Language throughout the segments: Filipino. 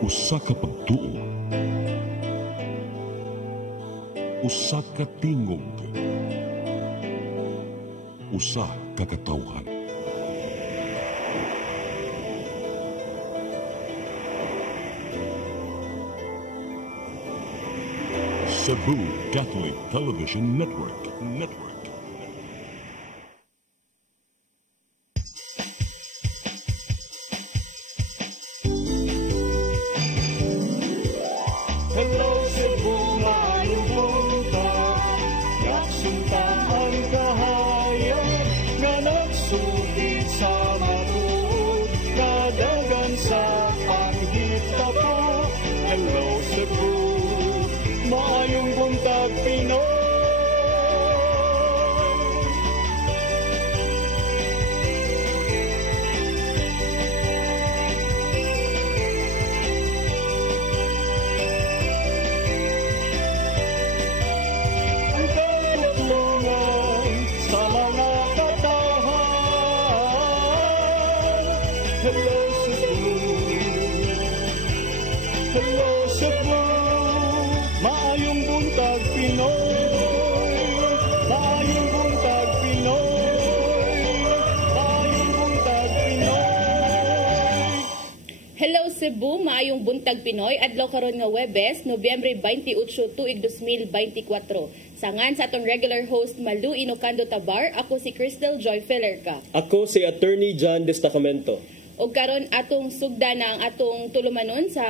Usa ka pagtuo, usa ka tingog, usa ka katawhan. Cebu Catholic Television Network. Hello Cebu, maayong buntag, nagsunta ang kahayag, nga nagsugid sa matuod, kadagan sa panghita po. Hello Cebu, maayong buntag Pinoy. Ang katutulungan sa mga katahan. Hello Cebu, hello Cebu, maayong buntag Pinoy, maayong buntag Pinoy, maayong buntag Pinoy. Hello Cebu, maayong buntag Pinoy, adlaw karon nga Huwebes, Nobyembre 28, tuig 2024. Sangan sa atong regular host Malu Inocando Tabar, ako si Crystal Joy Fillerca. Ako si Attorney John Destacamento. Og karon atong sugda na ang atong tulumanon sa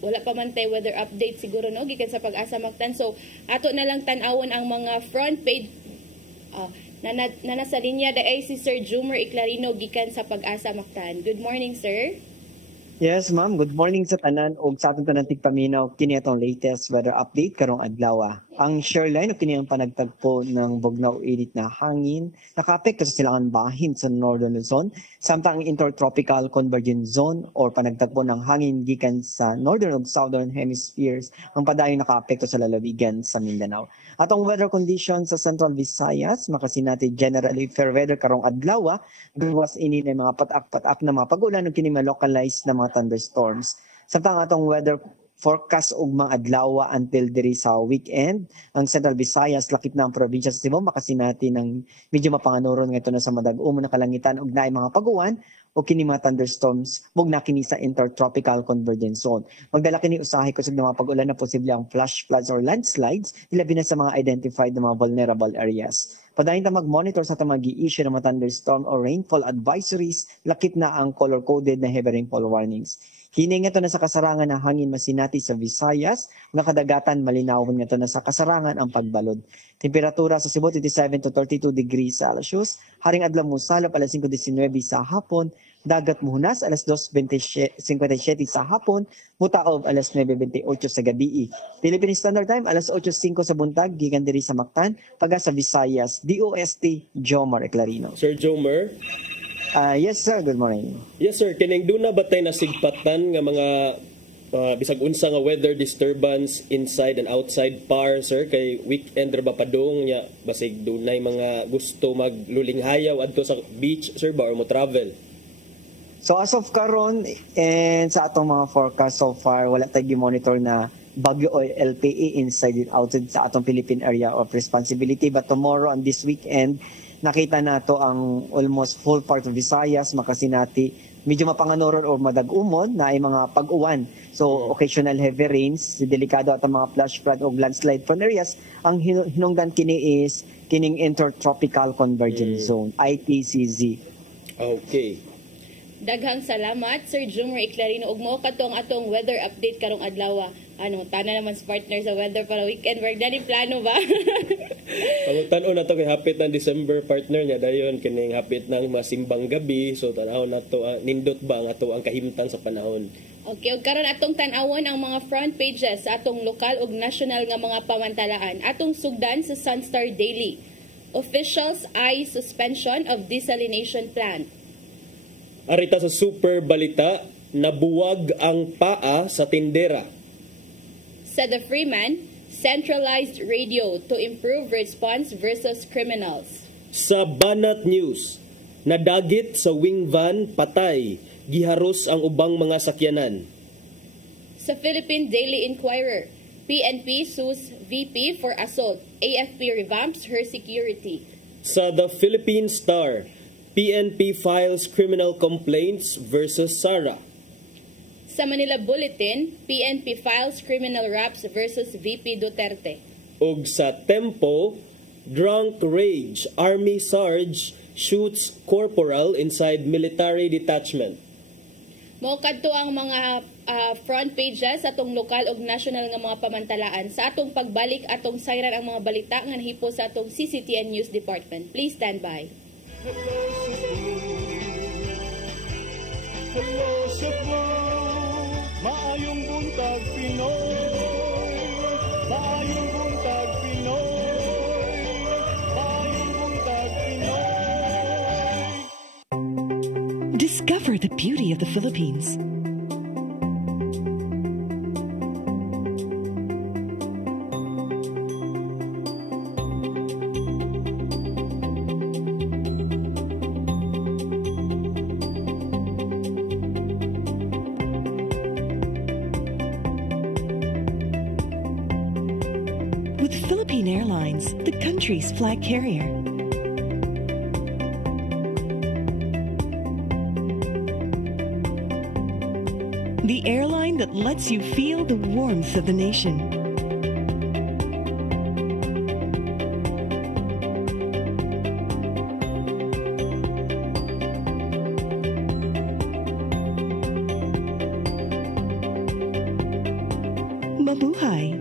wala pa man tay weather update siguro no gikan sa Pag-asa Mactan. So ato na lang tan-awon ang mga front page na nasa linya daay si Sir Jumer Iclarino gikan sa Pag-asa Mactan. Good morning, sir. Yes, ma'am. Good morning sa tanan ug sa atong tanan tigpaminaw kini atong latest weather update karong adlaw. Ang shoreline o kini ang panagtagpo ng bugnaw init na hangin nakaapekto sa silangan bahin sa Northern Luzon samtang ang intertropical convergence zone or panagtagpo ng hangin gikan sa Northern ug Southern hemispheres ang padayon nakaapekto sa lalawigan sa Mindanao. Atong weather conditions sa Central Visayas makasinati generally fair weather karong adlaw. Gawas ini na mga patak-patak na mga pag-ulan ug kini localized na mga thunderstorms. Samtang atong weather forecast og mga adlaw until diri sa weekend ang Central Visayas lakip na ang probinsya sa Cebu makasinati ng medyo mapanganuron nga ito na sa madag-umo na kalangitan og naay mga pag-uwan o kini mga thunderstorms mug na kini sa intertropical convergence zone. Magdala kini usahay kusog ng mga pag-ulan na posible ang flash floods or landslides ilabi na sa mga identified na mga vulnerable areas. Padayon ta mag-monitor sa mga gi-issue ng mga thunderstorm or rainfall advisories lakip na ang color-coded na heavy rainfall warnings. Kini nga to na sa kasarangan na hangin masinati sa Visayas, nga kadagatan malinawon nga to na sa kasarangan ang pagbalod. Temperatura sa Cebu 27 to 32 degrees Celsius, haring adlaw mo salop alas 5:19 sa hapon, dagat muhunas alas 2:57 sa hapon, mutaob alas 9:28 sa gabi. Philippine Standard Time alas 8:05 sa buntag gikan diri sa Mactan, Pag-asa Visayas, DOST Jomar Eclarino. Sir Jomer. Yes sir, good morning. Yes sir, kining duna batay na sigpatan nga mga bisag unsa nga weather disturbance inside and outside par sir kay weekend ra ba padung nya basig dunay mga gusto maglulinghayaw adto sa beach sir ba or mo travel? So as of karon and sa atong mga forecast so far wala tay gi-monitor na bagyo o LPA inside and outside sa atong Philippine Area of Responsibility, but tomorrow and this weekend nakita nato ang almost full part of Visayas makasinati medyo mapanganuron o madag-umon na ay mga pag-uwan. So occasional heavy rains, delikado at mga flash flood o landslide prone areas. Ang hinungdan kini is kining intertropical convergence zone, ITCZ. Okay. Daghang salamat Sir Jumer Iclarino ug mao katong atong weather update karong adlaw. Tana naman sa partner sa weather para weekend work dali plano ba? Pangutano na to kay hapit ng December partner niya dayon kining hapit ng masimbang gabi so tanaw na to nindot ba ang ato ang kahimtang sa panahon. Okay, ug karon atong tan-awon ang mga front pages sa atong lokal ug national nga mga pamantalaan. Atong sugdan sa Sunstar Daily. Officials eye suspension of desalination plant. Arita sa super balita, nabuwag ang paa sa tindera. Sa The Freeman, centralized radio to improve response versus criminals. Sa Banat News, nadagit sa wing van patay, giharos ang ubang mga sakyanan. Sa Philippine Daily Inquirer, PNP sues VP for assault. AFP revamps her security. Sa The Philippine Star, PNP files criminal complaints versus Sara. Sa Manila Bulletin, PNP files criminal raps versus VP Duterte. Ug sa Tempo, drunk rage, Army Sarge shoots corporal inside military detachment. Mao kadto ang mga front pages sa atong lokal ug national nga mga pamantalaan sa atong pagbalik atong sayran ang mga balita nga nahipo sa atong CCTN News Department. Please stand by. Hello Cebu, maayong buntag Pinoy, maayong buntag Pinoy, maayong buntag Pinoy. Discover the beauty of the Philippines. With Philippine Airlines, the country's flag carrier. The airline that lets you feel the warmth of the nation. Mabuhay!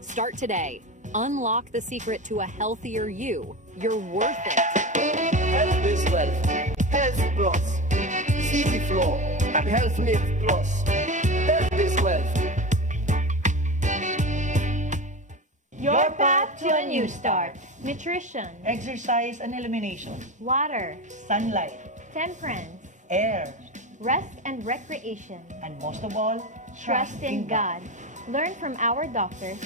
Start today. Unlock the secret to a healthier you. You're worth it. Health is wealth. Health Plus. CC Flow and Health Mix Plus. Health is wealth. Your path to a new start. Nutrition, Exercise and elimination, water, sunlight, temperance, air, rest and recreation. and most of all, Trust in God. Learn from our doctors.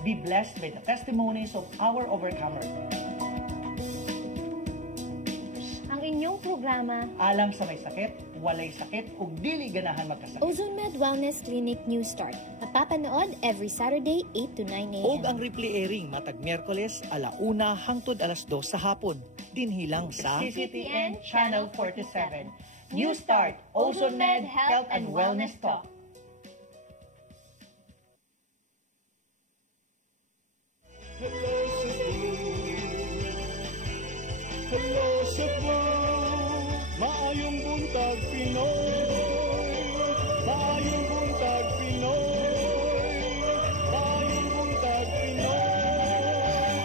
Be blessed by the testimonies of our overcomers. Ang inyong programa, Alang sa may sakit, walay sakit, ug dili ganahan magkasakit. OzoneMed Wellness Clinic New Start. Napapanood every Saturday 8 to 9 a.m. Og ang replay airing matag Miyerkules 1:00 hangtod 2:00 sa hapon. Dinhilang sa CCTN Channel 47. New Start, OzoneMed Health and Wellness Talk. Hello Cebu, hello Cebu, maayong buntag Pinoy, maayong buntag Pinoy, maayong buntag Pinoy.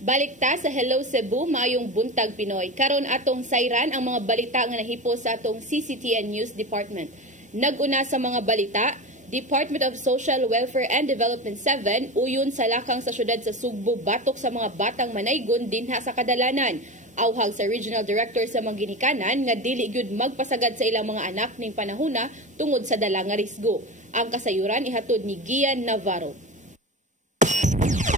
Balikta sa Hello Cebu, maayong buntag Pinoy. Karon atong sayran ang mga balita nga nahipo sa atong CCTN News Department. Naguna sa mga balita, Department of Social Welfare and Development 7 uyon sa lakang sa syudad sa Sugbo batok sa mga batang manaygon dinha sa kadalanan. Awhag sa Regional Director sa Manginikanan nga dili gyud magpasagad sa ilang mga anak ning panahona tungod sa dala nga risgo. Ang kasayuran ihatod ni Gian Navarro.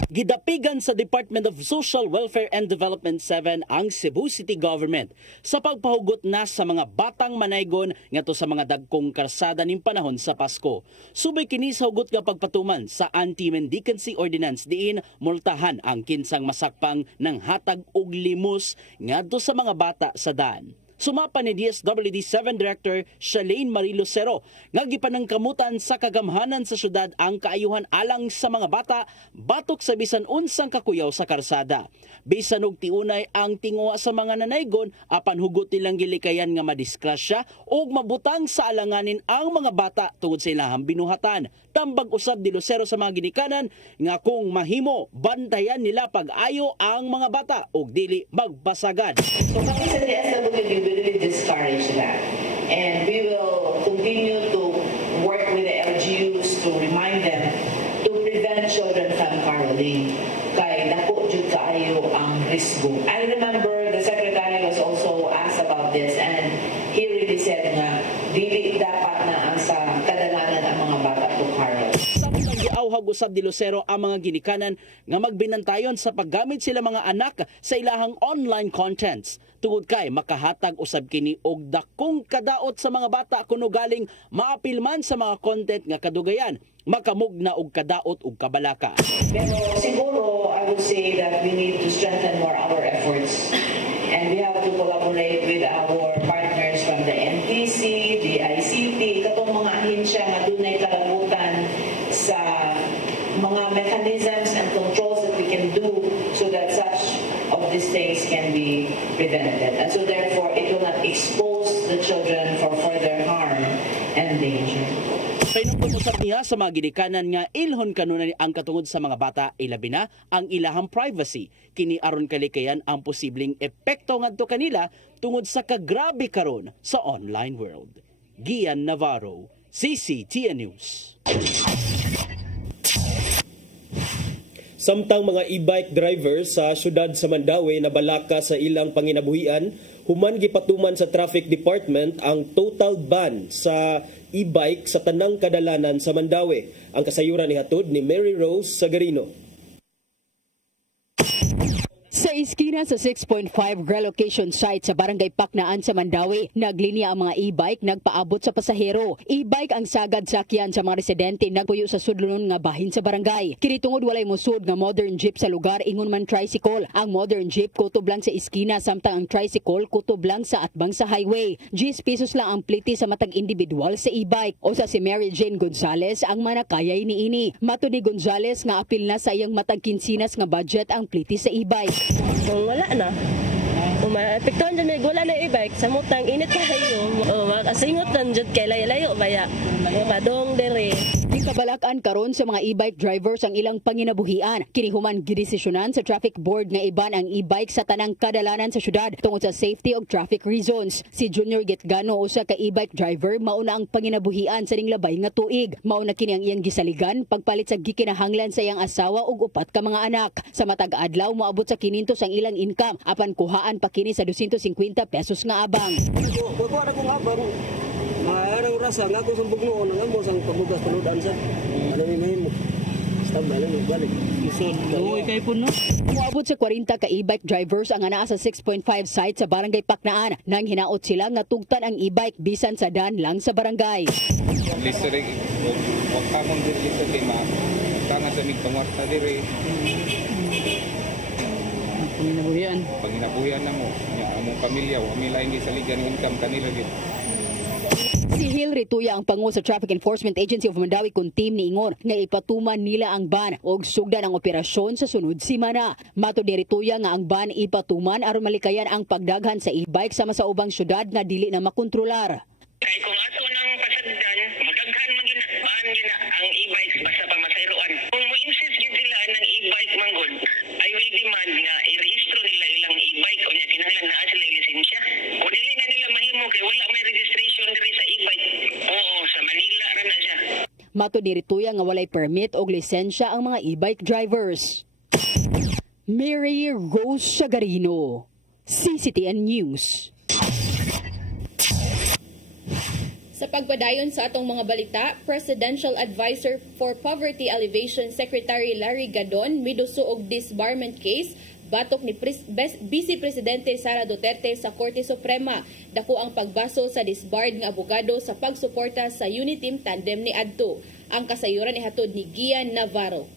Gidapigan sa Department of Social Welfare and Development 7 ang Cebu City Government sa pagpahugot na sa mga batang manaygon ngadto sa mga dagkong karsada ning panahon sa Pasko. Subay kini sa hugot nga pagpatuman sa Anti-Mendicancy Ordinance diin multahan ang kinsang masakpang ng hatag og limos ngadto sa mga bata sa daan. Sumapa ni DSWD 7 Director Shalane Marie Lucero nga gipanangkamutan sa kagamhanan sa syudad ang kaayuhan alang sa mga bata batok sa bisan unsang kakuyaw sa karsada. Bisan og tiunay ang tinguha sa mga nanaygon apan hugot nilang gilikayan nga madiskrasya ug mabutang sa alanganin ang mga bata tungod sa ilahang binuhatan. Tambag usab ni Lucero sa mga ginikanan nga kung mahimo bantayan nila pag-ayo ang mga bata ug dili magpasagad. So kami sa DSWD we really discourage that. And we will continue to work with the LGUs to remind them to prevent children from caroling. Kay dako jud kaayo ang risgo. I remember the Secretary was also asked about this and he really said nga dili dapat na ang sa kadalanan ang mga bata to carol. Giawhag usab ni Lucero ang mga ginikanan nga magbinantayon sa paggamit sila mga anak sa ilahang online contents. Tungod kay makahatag usab kini og dakong kadaot sa mga bata kuno galing maapilman sa mga content nga kadugayan makamugna og kadaot ug kabalaka. Pero siguro I would say that we need to strengthen more our efforts and we have to collaborate with our partners from the NTC, the ICT, katong mga ahensya nga dunay kalabutan sa mga mechanisms and controls that we can do so that such of these things can be prevented. And so therefore, it will not expose the children for further harm and danger. Pinagpag-usap niya sa mga ginikanan nga ilhon kanunay ang katungod sa mga bata ilabi na ang ilahang privacy. Kini aron kalikayan ang posibleng epekto ngadto kanila tungod sa kagrabe karon sa online world. Gian Navarro, CCTN News. Samtang mga e-bike drivers sa syudad sa Mandaue na balaka sa ilang panginabuhian, human gipatuman sa Traffic Department ang total ban sa e-bike sa tanang kadalanan sa Mandaue. Ang kasayuran ni hatod ni Mary Rose Sagarino. Sa iskina sa 6.5 relocation site sa Barangay Paknaan sa Mandaue, naglinya ang mga e-bike nagpaabot sa pasahero. E-bike ang sagad sakyan sa mga residente nagpuyo sa sudlunon nga bahin sa barangay. Kini tungod walay musud nga modern jeep sa lugar ingon man tricycle. Ang modern jeep kutob lang sa iskina samtang ang tricycle kutob lang sa atbang sa highway. 10 pesos lang ang pliti sa matag individual sa e-bike. O sa si Mary Jane Gonzalez ang manakayay niini. Matud ni Gonzalez nga apil na sa iyang matag kinsinas nga budget ang pliti sa e-bike. Kung wala na, maapektuhan dyan may wala na e-bike, sa mutang init ka kayo, makasingot lang dyan kay layo-layo, baya, padong dere. Kabalakan karon sa mga e-bike drivers ang ilang panginabuhian. Kinihuman gidesisyonan sa traffic board nga iban ang e-bike sa tanang kadalanan sa syudad tungod sa safety og traffic reasons. Si Junior Gitgano usa ka e-bike driver mauna ang panginabuhian sa ning labay nga tuig. Mauna kini ang iyang gisaligan pagpalit sa gikinahanglan sa iyang asawa ug upat ka mga anak. Sa matag adlaw moabot sa 500 ang ilang income apan kuhaan pa kini sa 250 pesos nga abang. Kuha na kong abang. Mayroong rasa nga ako sa bugnoon nga mo sang pabugas tulodan sa. Ano ni mahimo? Stop na lang balik. Luoy kay puno. Moabot sa 40 ka e-bike drivers ang anaa sa 6.5 site sa Barangay Paknaan nang hinaot sila nga tugtan ang e-bike bisan sa daan lang sa barangay. Listening, wag ka mong dili sa tema. Tangan sa mig pangwarta dire. Panginabuhian na mo. Among pamilya, wami lain gi saligan income kanila gid. Si Hilary Tuya ang pangu sa Traffic Enforcement Agency of Mandaue kun team ni Ingon nga ipatuman nila ang ban og sugdan ang operasyon sa sunod semana. Matud ni Tuya nga ang ban ipatuman aron malikayan ang pagdaghan sa e-bike sama sa ubang syudad nga dili na makontrolar. Kay kung ato nang pasagdan, mudaghan man gina ban gina ang e-bikes basta pamasayroan. Kung mo-insist gid sila ng e-bike manggod, I will demand nga i-rehistro nila ilang e-bike o nya kinahanglan naa sila lisensya. Kung dili na nila mahimo kay wala may registration diri sa e-bike. Oo, sa Manila ra na siya. Matud ni Tuya nga walay permit og lisensya ang mga e-bike drivers. Mary Rose Sagarino, CCTN News. Sa pagpadayon sa atong mga balita, Presidential Advisor for Poverty Alleviation Secretary Larry Gadon miduso og disbarment case batok ni Vice Presidente Sara Duterte sa Korte Suprema. Dako ang pagbaso sa disbarred nga abogado sa pagsuporta sa Uniteam tandem ni adto. Ang kasayuran ihatod ni Gian Navarro.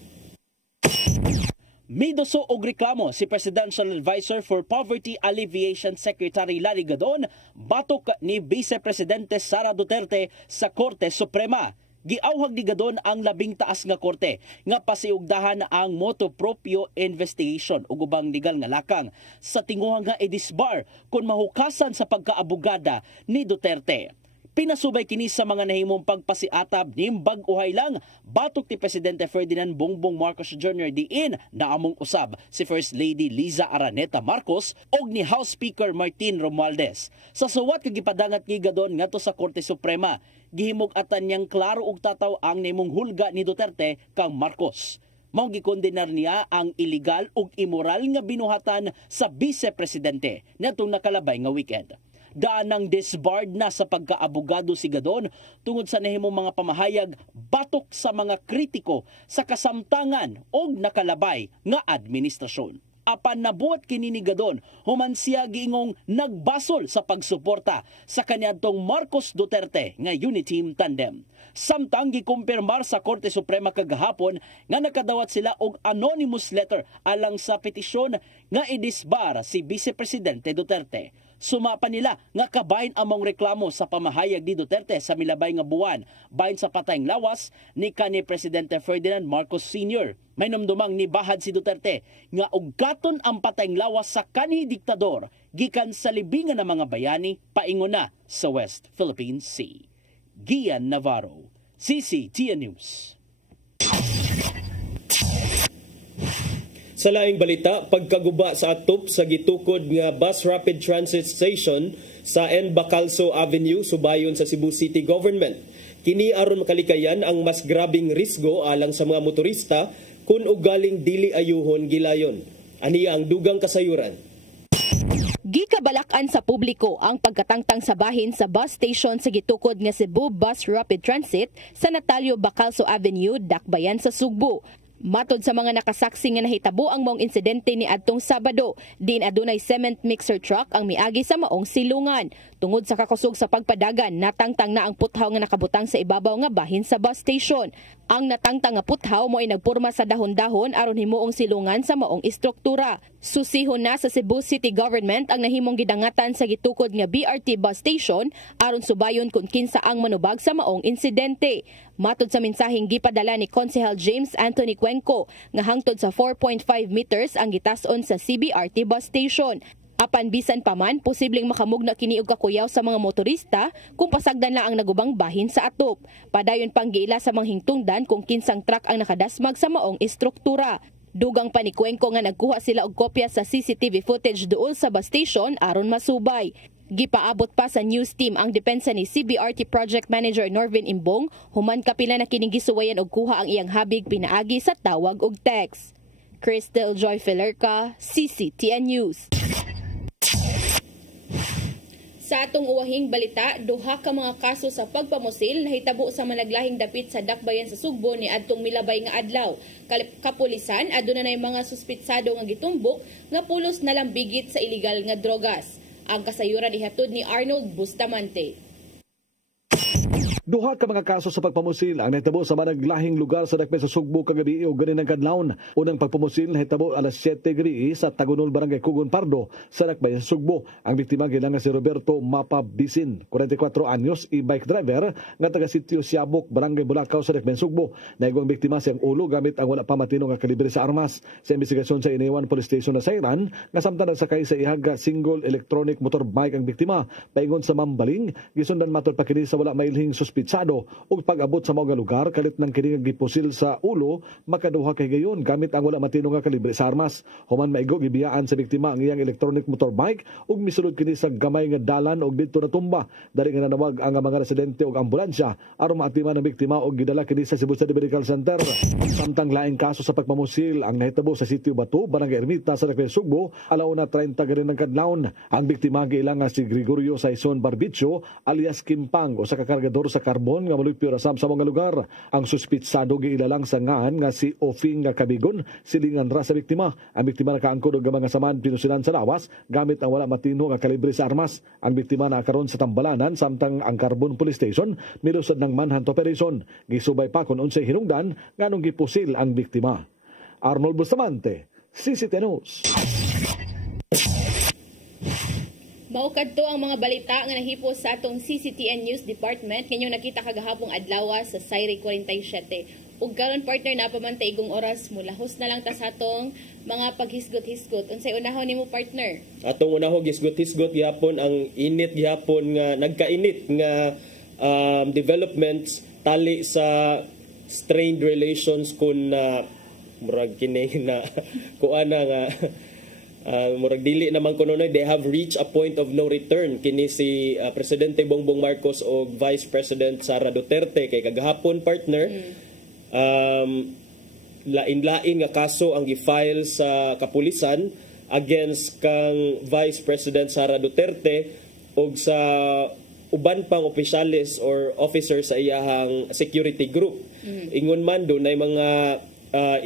Miduso og reklamo si Presidential Advisor for Poverty Alleviation Secretary Larry Gadon batok ni Vice Presidente Sara Duterte sa Korte Suprema. Giawhag ni Gadon ang labing taas nga korte nga pasiugdahan ang motu proprio investigation ug ubang legal nga lakang sa tinguhang nga i-disbar kung mahukasan sa pagkaabogada ni Duterte. Pinasubay kini sa mga nahimong pagpasiatab ni bag-uhay lang batok ni Presidente Ferdinand Bongbong Marcos Jr. diin na among usab si First Lady Liza Araneta Marcos og ni House Speaker Martin Romualdez. Sa suwat kag gipadangat ni Gadon ngadto sa Korte Suprema, gihimug-atan niyang klaro og tataw ang nahimong hulga ni Duterte kang Marcos. Mao gikondenar niya ang illegal ug immoral nga binuhatan sa Vice Presidente nitong nakalabay nga weekend. daan ng disbarred na sa pagkaabogado si Gadon tungod sa nahimong mga pamahayag batok sa mga kritiko sa kasamtangan o nakalabay nga administrasyon. Apan nabuhat kini ni Gadon, human siya giingong nagbasol sa pagsuporta sa kaniadtong Marcos Duterte nga Uniteam Tandem. Samtang gikumpirmar sa Korte Suprema kagahapon nga nakadawat sila og anonymous letter alang sa petisyon nga idisbar si Vice Presidente Duterte. Suma pa nila nga kabahin among reklamo sa pamahayag ni Duterte sa milabay nga buwan bahin sa patayng lawas ni kanhi Presidente Ferdinand Marcos Sr. May namdumang nibahad si Duterte nga ugkaton ang patayng lawas sa kanhi diktador gikan sa libingan ng mga bayani paingon na sa West Philippine Sea. Gian Navarro, CCTN News. Sa laing balita, pagkaguba sa atop sa gitukod nga Bus Rapid Transit Station sa N. Bacalso Avenue, subayon sa Cebu City Government. Kini aron makalikayan ang mas grabing risgo alang sa mga motorista kung ugaling dili ayuhon gilayon. Aniya ang dugang kasayuran. Gikabalakan sa publiko ang pagkatangtang sa bahin sa bus station sa gitukod nga Cebu Bus Rapid Transit sa Natalio Bacalso Avenue, Dakbayan sa Sugbo. Matod sa mga nakasaksi nga nahitabo ang maong insidente ni adtong Sabado, din adunay cement mixer truck ang miagi sa maong silungan. Tungod sa kakusog sa pagpadagan, natangtang na ang puthaw nga nakabutang sa ibabaw nga bahin sa bus station. Ang natangtang nga puthaw mo ay nagpurma sa dahon-dahon aron himuong silungan sa maong istruktura. Susihon na sa Cebu City Government ang nahimong gidangatan sa gitukod nga BRT bus station aron subayon kung kinsa ang manubag sa maong insidente. Matod sa mensaheng gipadala ni Konsehal James Anthony Cuenco nga hangtod sa 4.5 meters ang gitas-on sa CBRT bus station. Apan bisan pa man, posibleng makamugna kini og kakuyaw sa mga motorista kung pasagdan lang ang nagubang bahin sa atop. Padayon pang giila sa mga hingtungdan kung kinsang truck ang nakadasmag sa maong istruktura. Dugang pa ni Cuenco nga nagkuha sila og kopya sa CCTV footage duol sa bus station aron masubay. Gipaabot pa sa news team ang depensa ni CBRT Project Manager Norvin Imbong, human kapila na kining gisuwayan og kuha ang iyang habig pinaagi sa tawag og text. Crystal Joy Filerca, CCTN News. Sa atong uwahing balita, duha ka mga kaso sa pagpamusil nahitabo sa managlahing dapit sa Dakbayan sa Sugbo ni adtong milabay nga adlaw. Kapulisan aduna nay mga suspitsado nga gitumbok nga pulos nalambigit sa illegal nga drogas. Ang kasayuran ihatod ni Arnold Bustamante. Duha ka mga kaso sa pagpamusil ang nahitabo sa managlahing lugar sa Dakbayan sa Sugbo kagabi o ganin ng kadlawon. Unang pagpamusil nahitabo alas 7 gri sa Tagunol Barangay Kugon Pardo sa Dakbayan sa Sugbo. Ang biktima gilang si Roberto Mapa Bisin, 44 anyos, e-bike driver nga taga Sitio Siabok, Barangay Bulacau sa Dakbayan sa Sugbo. Naigong biktima siyang ulo gamit ang wala pa matino nga kalibre sa armas. Sa investigasyon sa Iniwan Police Station na Sayran, nga samtang nagsakay sa ihaga single electronic motorbike ang biktima. Paingon sa Mambaling, gisundan matod pa kini sa wala mailhing suspitsado ug pag-abot sa mga lugar kalit ng kini nga gipusil sa ulo makaduha kay gayon gamit ang wala matino nga kalibre sa armas. Human maigo gibiyaan sa biktima ang iyang electronic motorbike ug misulod kini sa gamay nga dalan ug didto natumba. Dali nga nanawag ang mga residente ug ambulansya aron maatiman ang biktima ug gidala kini sa Cebu City Medical Center. Samtang laing kaso sa pagmamusil ang nahitabo sa Sitio Bato, Barangay Ermita sa Dakbayan Sugbo, alauna 30 ganin ng kadlawon. Ang biktima giilang nga si Gregorio Saison Barbicho alias Kimpang o sa kakargador sa karbon nga mulupyo rasab sa mga lugar. Ang suspitsado giilalang sa ngaan nga si Ofing nga Kabigon, silingan ra sa biktima. Ang biktima nakaangkod og mga samaan pinusilan sa lawas gamit ang wala matino nga kalibre sa armas. Ang biktima nakaron sa Tambalanan samtang ang Carbon Police Station milusad ng manhunt operation. Gisubay pa kun unsay hinungdan nganong gipusil ang biktima. Arnold Bustamante, CCTN News. Maukad to ang mga balita nga nahipos sa atong CCTN News Department kanyang nakita kagahapong adlaw sa Sayre 47. Ug karon partner na pamantay igong oras mula hos na lang ta sa atong mga paghisgot-hisgot. Unsay unahon nimo partner? Atong unahon hisgot-hisgot gyapon ang init gyapon nga nagkainit nga developments tali sa strained relations kun murag kini na kuana nga murag dili naman kuno they have reached a point of no return kini si Presidente Bongbong Marcos o Vice President Sara Duterte kay kagahapon partner lain-lain nga kaso ang gi-file sa kapulisan against kang Vice President Sara Duterte og sa uban pang opisyalis or officer sa iyahang security group. Ingon man dunay mga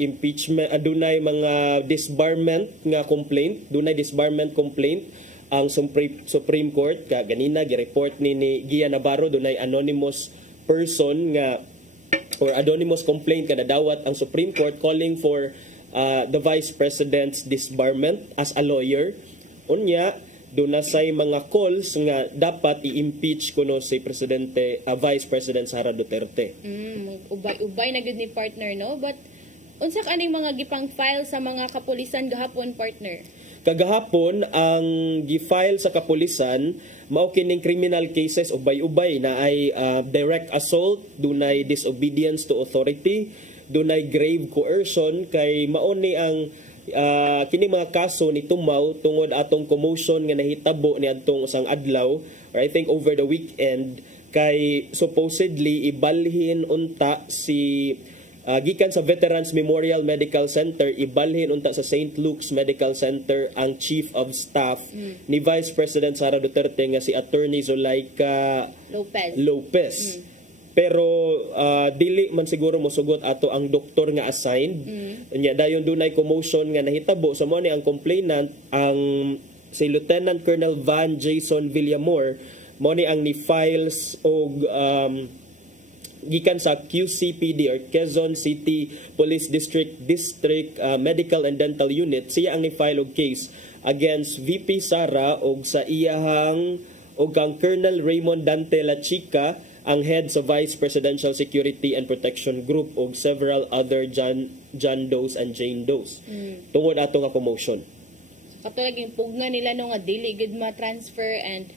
impeachment, dunay mga disbarment complaint ang Supreme Court ganina gi-report ni Gia Navarro dunay anonymous person nga or anonymous complaint kada dawat ang Supreme Court calling for the Vice President's disbarment as a lawyer. Unya dunasay mga calls nga dapat i-impeach kuno si Presidente Vice President Sara Duterte. Ubay na gud ni partner, no? But unsa kaning mga gipang file sa mga kapulisan gahapon, partner? Kagahapon ang gi-file sa kapulisan mao kining criminal cases ubay-ubay na ay direct assault, dunay disobedience to authority, dunay grave coercion kay mao ni ang kini mga kaso ni tumaw tungod atong commotion nga nahitabo ni adtong usang adlaw or I think over the weekend kay supposedly ibalhin unta si gikan sa Veterans Memorial Medical Center ibalhin unta sa St. Luke's Medical Center ang Chief of Staff ni Vice President Sara Duterte nga si Attorney Zulaika Lopez. Pero dili man siguro mosugot ato ang doktor nga assigned. Nya dayon dunay commotion nga nahitabo so mo ni ang complainant ang si Lieutenant Colonel Van Jason Villamor mo ni ang ni files og gikan sa QCPD or Quezon City Police District Medical and Dental Unit. Siya ang ni file og case against VP Sara og sa iyahang og kang Colonel Raymond Dante La Chica ang head sa Vice Presidential Security and Protection Group og several other John Does and Jane Does. Tungod ato nga commotion. Katulad yung pugna nila no nga dili gud ma-transfer and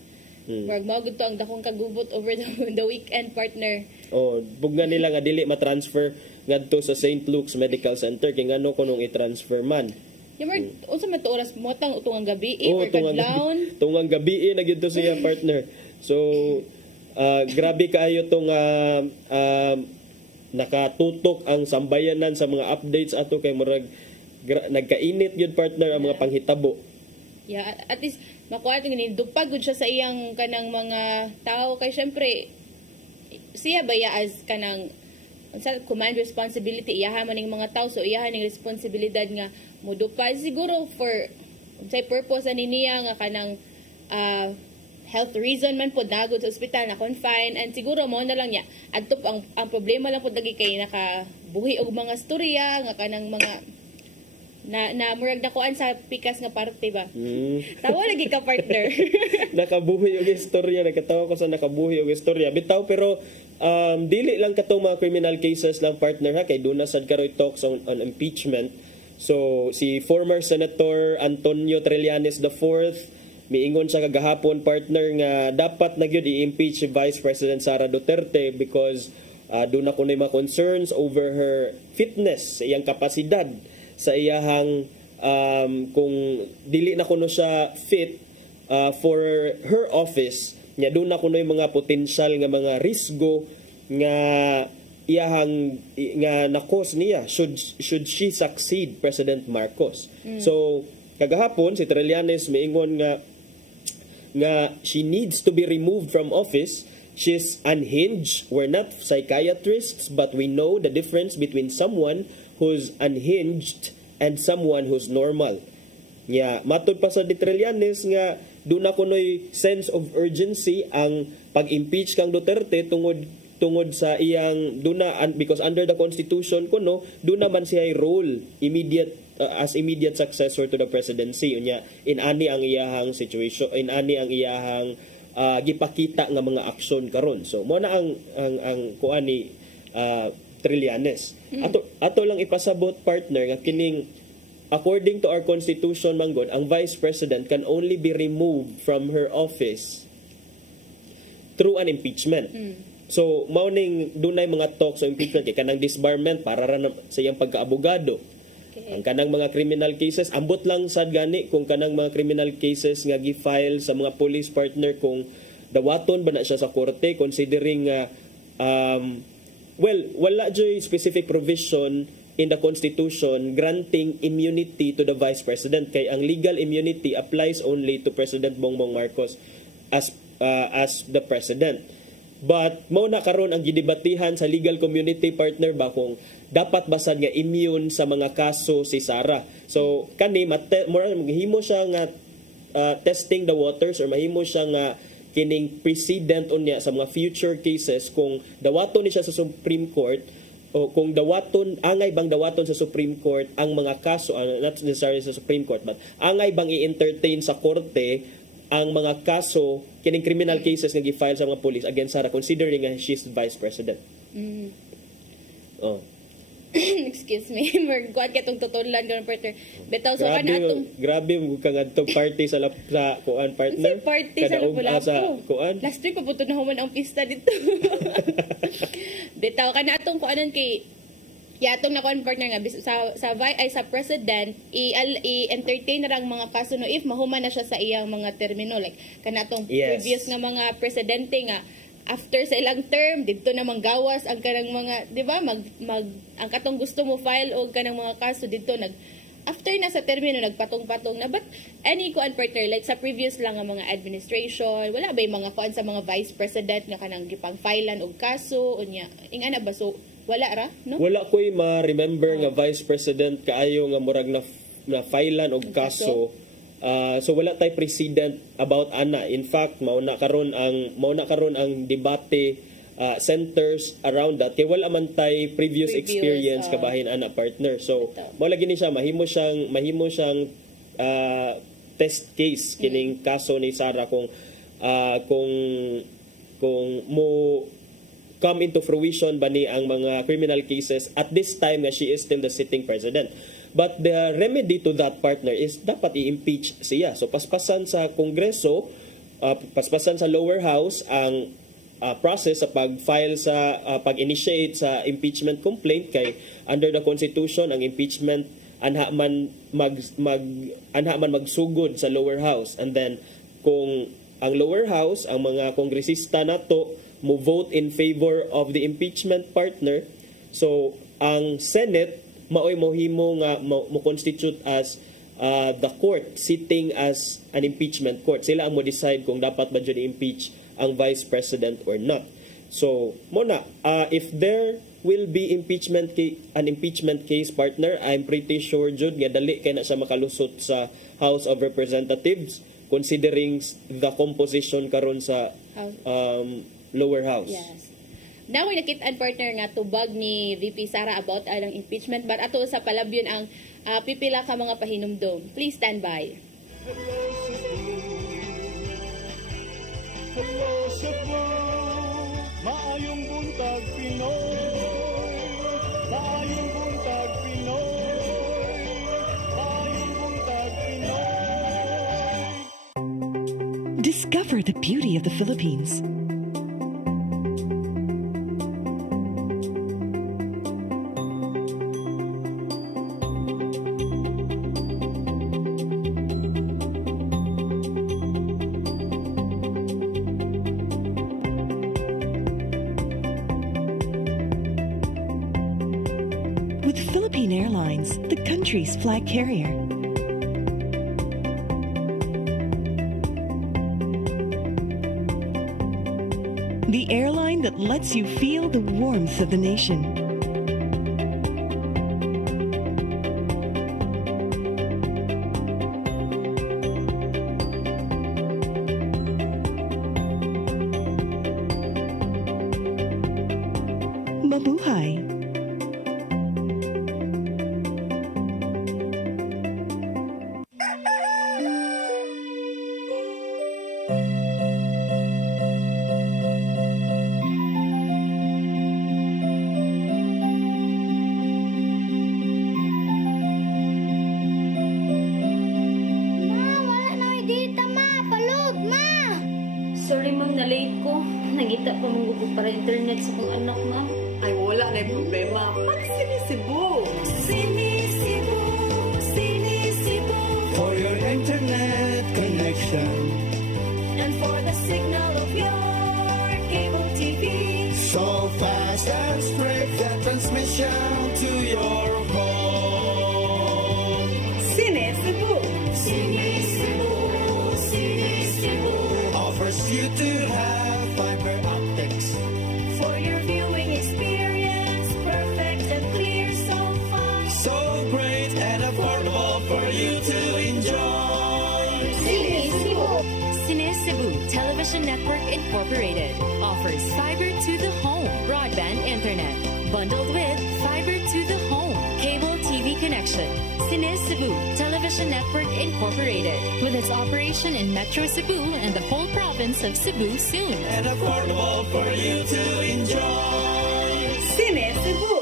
Marag mao gud to ang dakong kagubot over the weekend, partner. Pugna nila nga dili ma-transfer ngadto sa St. Luke's Medical Center kay ngano kunong i-transfer man. Unsa man to oras mo tang tungang gabi or kadlawon? Tungang gabi na gyud to siya, partner. So grabe kaayo tong nakatutok ang sambayanan sa mga updates ato kay murag nagkainit gyud, partner, ang mga panghitabo. Yeah, at least makuha ito ganun, dupag siya sa iyang kanang mga tao kay syempre siya ba ya as kanang command responsibility iyaha man ng mga tao so iyaha ng responsibilidad nga mudupad siguro for say purpose ani niya nga kanang health reason man po nagod sa ospital na confine and siguro mo na lang niya adto ang problema lang po dagi kay nakabuhi og mga storya nga kanang mga na murag nakuan sa pikas nga parte ba. Tawa lagi ka, partner. Nakabuhi og istorya, nakatawa ko sa nakabuhi og istorya. Bitaw pero dili lang katong mga criminal cases lang, partner, ha, kay duna sad karoy talks on impeachment. So si former Senator Antonio Trillanes IV miingon siya kagahapon, partner, nga dapat na gyud i-impeach si Vice President Sara Duterte because doon na kunay mga concerns over her fitness, iyang kapasidad sa iyahang kung dili na kuno siya fit for her office, nya doon na kuno mga potensyal nga mga risgo nga iyahang nga nakos niya should she succeed President Marcos. So kagahapon si Trillanes miingon nga she needs to be removed from office. She's unhinged. We're not psychiatrists, but we know the difference between someone who's unhinged and someone who's normal. Nya matud pa sa Trillanes nga doon na kunoy sense of urgency ang pag-impeach kang Duterte tungod sa iyang because under the constitution kuno doon naman siya role as immediate successor to the presidency. Nya inani ang iyahang situation, inani ang iyahang gipakita nga mga aksyon karon. So mo na ang kuani Trillanes. Ato lang ipasabot, partner, nga kining according to our constitution manggod, ang vice president can only be removed from her office through an impeachment. So mao ning dunay mga talks sa impeachment kay kanang disbarment para ra sa iyang pagkaabogado. Ang kanang mga criminal cases ambot lang sad gani kung kanang mga criminal cases nga gi-file sa mga police, partner, kung dawaton ba na siya sa korte considering wala joy specific provision in the Constitution granting immunity to the Vice President. Kay ang legal immunity applies only to President Bongbong Marcos. as the president. But mo na karon ang gidebatihan sa legal community partner ba kung dapat basad nga immune sa mga kaso si Sara. So kani mahimo siya nga testing the waters or mahimo siya nga kining precedent unya sa mga future cases kung dawaton ni siya sa Supreme Court o kung angay bang dawaton sa Supreme Court ang mga kaso, not necessarily sa Supreme Court, but angay bang i-entertain sa korte ang mga kaso, kining criminal cases nga gi-file sa mga police against Sara considering nga she's vice president. Oh. Excuse me. Kuan katong tutulan ganun partner. Bitaw so kana atong grabe mo kang adtong party sa kuan partner. Sa party sa Lapu-Lapu. Kuan. Last week pabuto na human ang pista dito. Bitaw kana atong kuanan kay atong na kuan partner nga sa president i-entertain na lang mga kaso no if mahuman na siya sa iyang mga termino like kanatong previous nga mga presidente nga after sa ilang term didto na manggawas ang kanang mga di ba ang katong gusto mo file og kanang mga kaso didto after na sa termino nagpatong-patong na but any kuan partner like sa previous lang nga mga administration wala ba yung mga kuan sa mga vice president nga kanang gipang filean og kaso unya ingana ba so wala ra, no? Wala ko'y ma-remember nga vice president kaayo nga murag na filean og kaso. So wala tay precedent about ana. In fact, mao na karon ang debate centers around that kay wala man tay previous experience kabahin ana partner. So mao lagi ni siya mahimo siyang test case kining kaso ni Sara kung mo come into fruition ba ni ang mga criminal cases at this time nga she is still the sitting president. But the remedy to that partner is dapat i-impeach siya. So paspasan sa Kongreso, paspasan sa lower house ang process sa pag-file sa pag-initiate sa impeachment complaint kay under the Constitution ang impeachment anha man magsugod sa lower house, and then kung ang lower house ang mga kongresista nato mo vote in favor of the impeachment partner, so ang Senate maoy mohimo nga mo constitute as the court sitting as an impeachment court. Sila ang mo decide kung dapat ba dyan i-impeach ang vice president or not. So muna if there will be an impeachment case partner, I'm pretty sure jud nga dali kay na siya makalusot sa House of Representatives considering the composition karon sa lower house. Yes. Now, nakita-an partner nga tubag ni VP Sara about ang impeachment, but ato sa palabyon ang pipila ka mga pahinumdom. Please stand by. Hello, Cebu, maayong buntag Pinoy, maayong buntag Pinoy, maayong buntag Pinoy. Discover the beauty of the Philippines. With Philippine Airlines, the country's flag carrier. The airline that lets you feel the warmth of the nation. Mabuhay. Sorry ma'am, na-late ko. Nagita pa mong para internet sa kong anak ma'am. Ay, wala na yung problema. Mag-Sinisibu! Sinisibu, Sinisibu, for your internet connection and for the signal of your cable TV. So fast and straight the transmission to your home. Sinisibu! Sinisibu, Sinisibu, offers Cine Cebu Television Network Incorporated offers fiber to the home broadband internet bundled with fiber to the home cable TV connection. Cine Cebu Television Network Incorporated with its operation in Metro Cebu and the whole province of Cebu soon. And affordable for you to enjoy. Cine Cebu.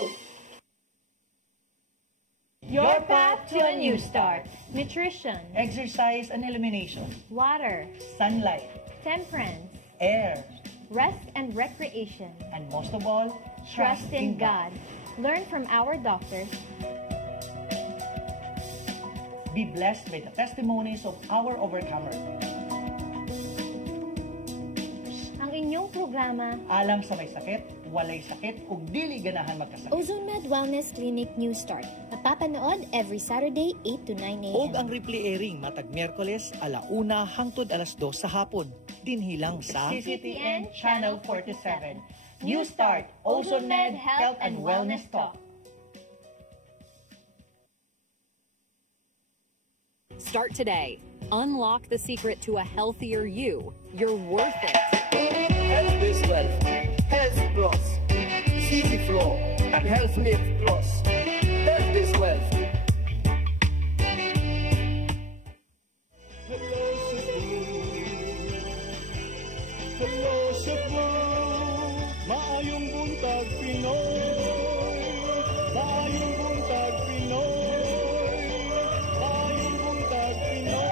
Your path to a new start. Nutrition, Exercise and elimination. water, Sunlight. temperance, Air. rest and recreation. And most of all, Trust in God. Learn from our doctors. Be blessed by the testimonies of our overcomers. Ang inyong programa, Alang sa may sakit, walay sakit, ug dili ganahan magkasakit. Ozone Med Wellness Clinic New Start. Mapapanood every Saturday 8 to 9 a.m. Og ang replay airing matag Miyerkules 1:00 hangtod 2:00 sa hapon. Dinhilang sa CCTN Channel 47. New Start, Ozone Med Health and Wellness Talk. Start today. Unlock the secret to a healthier you. You're worth it. Health is wealth. Health Plus. City Flow and Health Lift Plus. Health is wealth. Hello Cebu, maayong buntag Pinoy, maayong buntag Pinoy, maayong buntag Pinoy.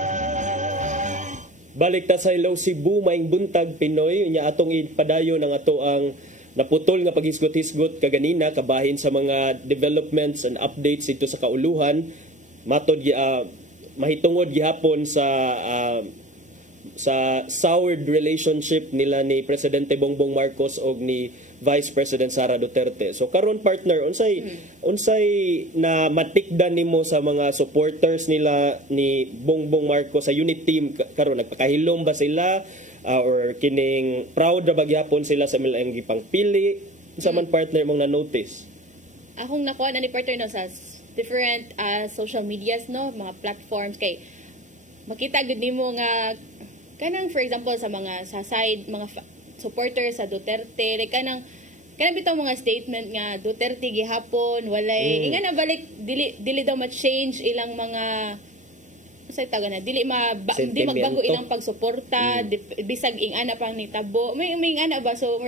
Balik ta sa Hello Cebu, maing buntag Pinoy, nya atong ipadayon ang ato ang naputol nga paghisgot-hisgot kaganina kabahin sa mga developments and updates dito sa kauluhan. Matod mahitungod gihapon sa soured relationship nila ni Presidente Bongbong Marcos og ni Vice President Sara Duterte. So karon partner, unsay na matikdan nimo sa mga supporters nila ni Bongbong Marcos sa unit team karon, nagpakahilom ba sila or kining proud ra ba gyapon sila sa milang gipangpili sa man partner mong na-notice? Akong nakuha na ni partner no sa different social medias no, mga platforms kay makita gud nimo nga kanang for example sa mga sa side mga supporters sa Duterte like kanang bitaw mga statement nga Duterte gihapon walay inga na balik dili daw ma-change ilang mga sa taga na dili magbago ilang pagsuporta bisag ingana pang nitabo may ingana ba so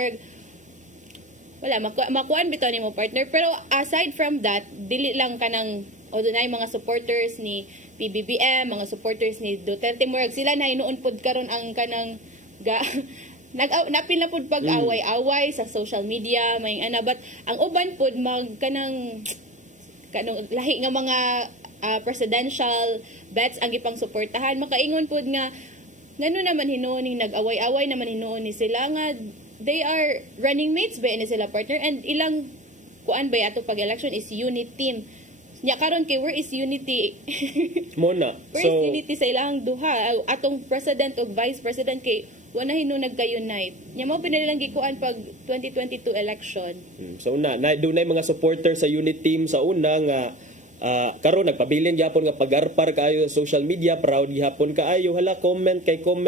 wala makuan bitaw nimo partner pero aside from that dili lang kanang dunay mga supporters ni PBBM, mga supporters ni Duterte murag sila na hinuon pod karon ang kanang napil na pod pag-away-away sa social media may but ang uban pod kanang lahi nga mga presidential bets ang gipang suportahan makaingon pod nga ngano naman hinuon ning nag-away-away naman hinuon ni sila nga they are running mates ba ni sila partner and ilang kuan ba ato pag-election is unit team. Nya karon kay where is unity? Mona. Where is unity sa ilang duha? Atong president o vice president kay wala hino nagka-unite. Nya mao pinilang gikuan pag 2022 election. So dunay mga supporters sa unit team sa una nga karon nagpabilin gyapon nga pagarpar kaayo sa social media, proud gyapon kaayo hala comment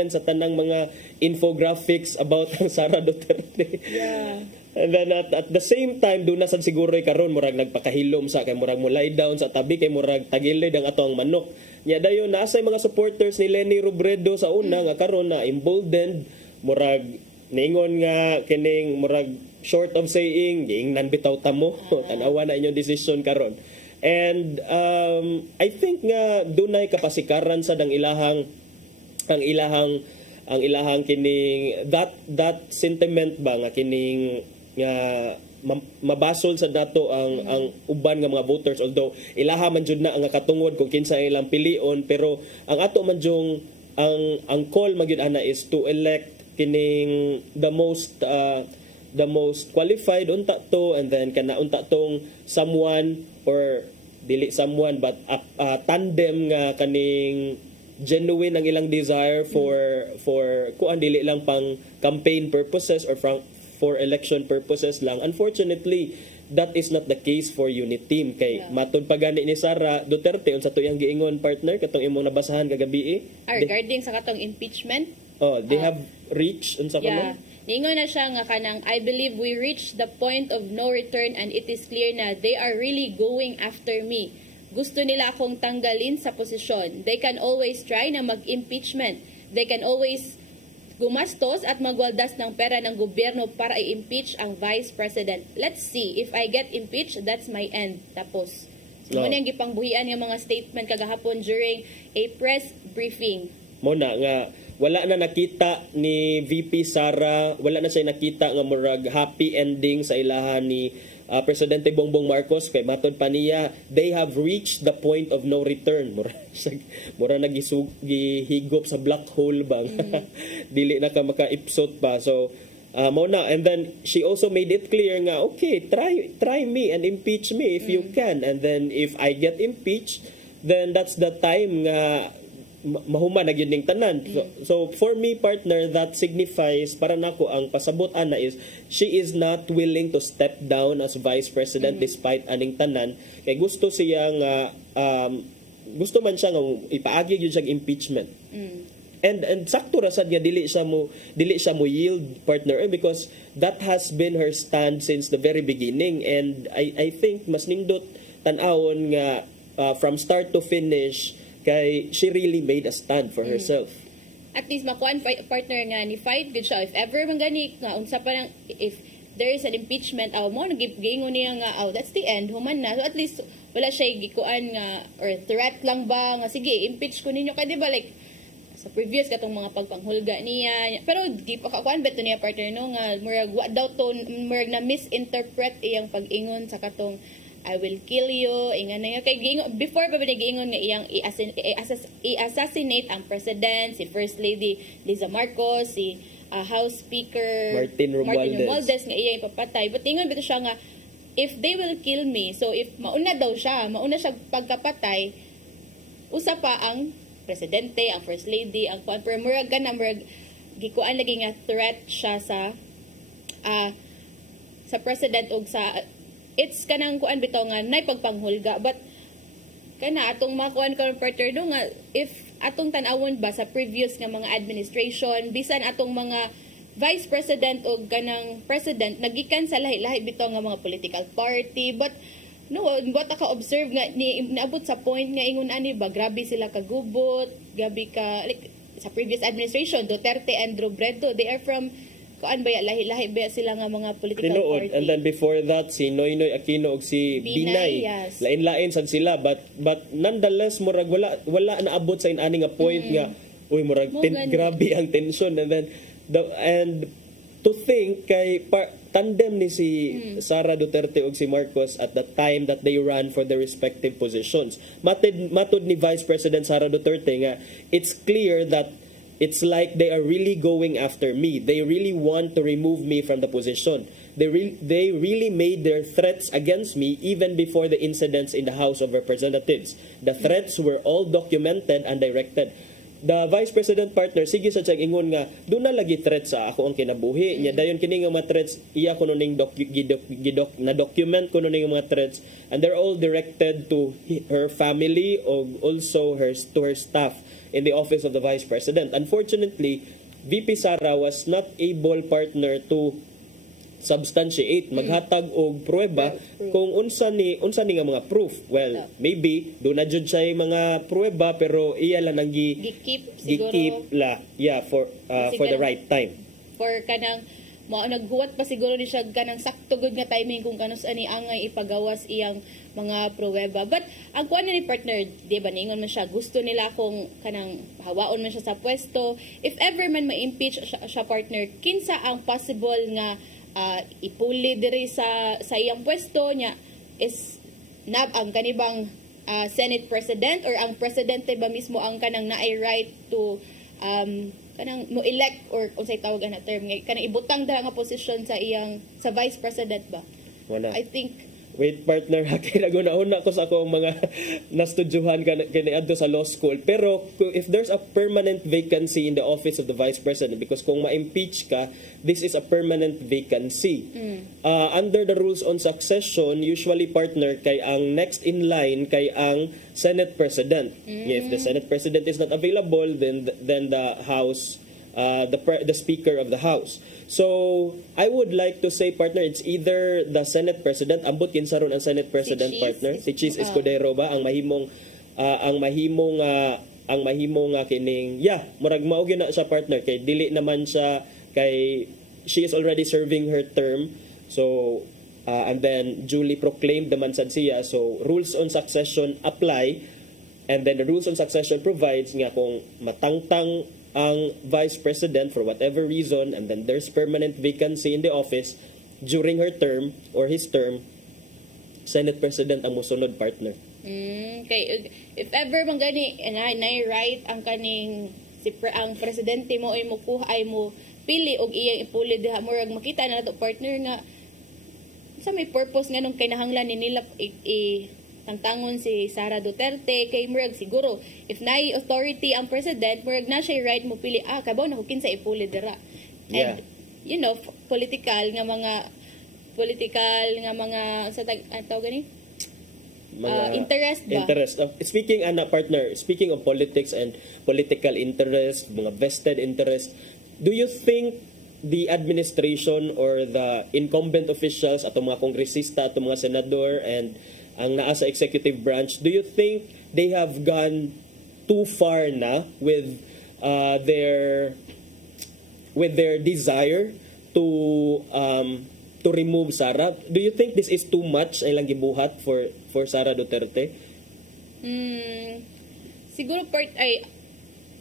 sa tanang mga infographics about Sara Duterte. Yeah. And then at the same time doon na sad siguro karon murag nagpakahilom sa kay murag mo lie down sa tabi kay murag tagilid ang ato ang manok. Nya dayon naasay mga supporters ni Leni Robredo sa una nga karon na emboldened murag ningon nga kining murag short of saying giingnan bitaw ta mo tan-awa na inyong decision karon. And I think nga dunay kapasikaran sa ang ilahang kining that sentiment ba nga kining nga mabasol sa dato ang uban nga mga voters although ilaha man jud na ang katungod kung kinsa ilang pilion pero ang ato man jung ang call magyud ana is to elect kining the most qualified unta to and then kana unta tong someone or dili someone but tandem nga kaning genuine ang ilang desire for kuan dili lang pang campaign purposes or for election purposes lang. Unfortunately, that is not the case for unit team kay matod pa gani ni Sara Duterte unsa to iyang giingon partner katong imong nabasahan kagabi regarding sa katong impeachment. They have reached unsa pa man? Ningon na siya nga kanang I believe we reached the point of no return and it is clear na they are really going after me. Gusto nila akong tanggalin sa posisyon. They can always try na mag-impeachment. They can always gumastos at magwaldas ng pera ng gobyerno para i-impeach ang Vice President. Let's see. If I get impeached, that's my end. Tapos. So, muna yung gipangbuhian ng mga statement kagahapon during a press briefing. Muna nga, wala na nakita ni VP Sara, wala na siya nakita nga murag happy ending sa ilahan ni Presidente Bongbong Marcos kay matod pa niya, they have reached the point of no return. Mura nagihigop sa black hole bang. Dili na ka makaipsot pa. So muna, and then she also made it clear nga, okay, try me and impeach me if you can, and then if I get impeached, then that's the time nga mahuman na gyud ning tanan. So for me partner, that signifies para nako ang pasabot ana is she is not willing to step down as vice president despite aning tanan kay gusto siya nga gusto man siya nga ipaagi gyud siya impeachment. And sakto ra sad nga dili siya mo yield partner because that has been her stand since the very beginning, and I think mas nindot tan-awon nga from start to finish kay she really made a stand for herself. At least makuan partner nga ni fight good siya if ever man gani nga unsa pa lang if there is an impeachment mo nagigingon niya nga that's the end human na, so at least wala siya gikuan nga or threat lang ba nga sige impeach ko ninyo kay di ba like sa previous katong mga pagpanghulga niya pero di pa kakuan beto niya partner no nga murag wa daw to murag na misinterpret iyang pag-ingon sa katong I will kill you, ingan na kay before pa binigingon nga iyang i-assassinate ang president, si First Lady Liza Marcos, si House Speaker Martin Romualdez nga iya ipapatay. But ingon bito siya nga if they will kill me, so if mauna siya pagkapatay, usa pa ang presidente, ang First Lady, ang murag gikuan lagi nga threat siya sa president og sa it's kanang kuan bitaw nga nay pagpanghulga, but kana atong makuan karon partner do nga if atong tan-awon ba sa previous nga mga administration bisan atong mga vice president o ganang president nagikan sa lahi-lahi bitaw nga mga political party, but what ka observe nga naabot sa point nga ingon ani ba grabe sila kagubot, grabe ka like sa previous administration Duterte and Robredo, they are from kuan ba lahi-lahi ba sila nga mga political party. And then before that si Noynoy Aquino ug si Binay. Yes. Lain-lain sad sila but nonetheless murag wala naabot sa inani nga point nga uy murag grabe ang tension, and then and to think kay tandem ni si Sara Duterte ug si Marcos at the time that they ran for their respective positions. Matod ni Vice President Sara Duterte nga it's clear that it's like they are really going after me. They really want to remove me from the position. They really made their threats against me even before the incidents in the House of Representatives. The threats were all documented and directed. The Vice President partner, sige sa tiyang ingon nga, doon na lagi threats sa ako ang kinabuhi. Nya dayon kini nga mga threats, iya ko nuning na-document ko nuning mga threats, and they're all directed to her family or also to her staff in the office of the Vice President. Unfortunately, VP Sara was not able partner to substantiate, maghatag og pruweba kung unsa ni nga mga proof. Well, maybe do na jud siya mga pruweba pero iya lang nang gikip la for the right time. For kanang naghuwat pa siguro ni siya kanang sakto gud nga timing kung kanus ani angay ipagawas iyang mga pruweba. But ang kuan ni partner, di ba ningon man siya gusto nila kung kanang hawaon man siya sa pwesto. If ever man ma-impeach siya partner, kinsa ang possible nga ipuli diri sa iyang pwesto niya is ang kanibang Senate President or ang presidente ba mismo ang kanang naay right to kanang mo elect or unsay tawag na term nga kanang ibutang dara nga posisyon sa Vice President ba? Wala. I think Wait, partner, kinaguna-una ko sa akong mga nastudyuhan kaniadto sa law school. Pero if there's a permanent vacancy in the office of the Vice President, because kung ma-impeach ka, this is a permanent vacancy. Under the rules on succession, usually, partner, kay ang next in line kay ang Senate President. If the Senate President is not available, then the House, the Speaker of the House. So, I would like to say, partner, it's either the Senate President, ambot kinsaron ang Senate President, partner, si Cheese Escudero ba, ang mahimong kining, murag mao gyud na siya, partner, kay dili naman siya, kay she is already serving her term, so, and then duly proclaimed naman sad siya, so rules on succession apply, and then the rules on succession provides nga kung matangtang ang Vice President for whatever reason, and then there's permanent vacancy in the office during her term or his term, Senate President ang musunod, partner. Okay, if ever man gani right ang kaning ang presidente mo ay mo kuha ay mo pili og iyang ipuli diha, murag makita na nato, partner, nga sa may purpose nga nung kinahanglan ni nila tangtangon si Sara Duterte, kay murag siguro if naay authority ang president, murag na siya right mo pili, kabaw na hukin sa ipuli dira. And you know, political nga mga sa tawag gani interest ba? Speaking of politics and political interest, mga vested interest, do you think the administration or the incumbent officials ato mga kongresista, ato mga senador, and ang naa sa executive branch, do you think they have gone too far na with their desire to remove Sara? Do you think this is too much ay lang gibuhat for Sara Duterte? Siguro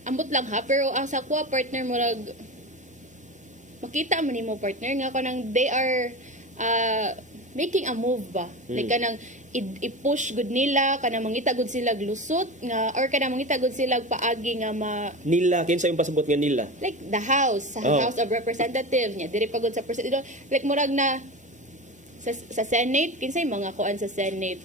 ambot lang ha, pero ang sa kuha, partner, murag makita mo nimo, partner, nga kanang they are making a move ba, like kanang i-push good nila, kanang mangita good sila glusot nga, or kanang mangita good sila paagi nga nila kinsa yung pasabot nga nila, like the House House of Representatives nya diri pagod sa president, like murag na sa Senate, kinsa yung mga kuan sa Senate,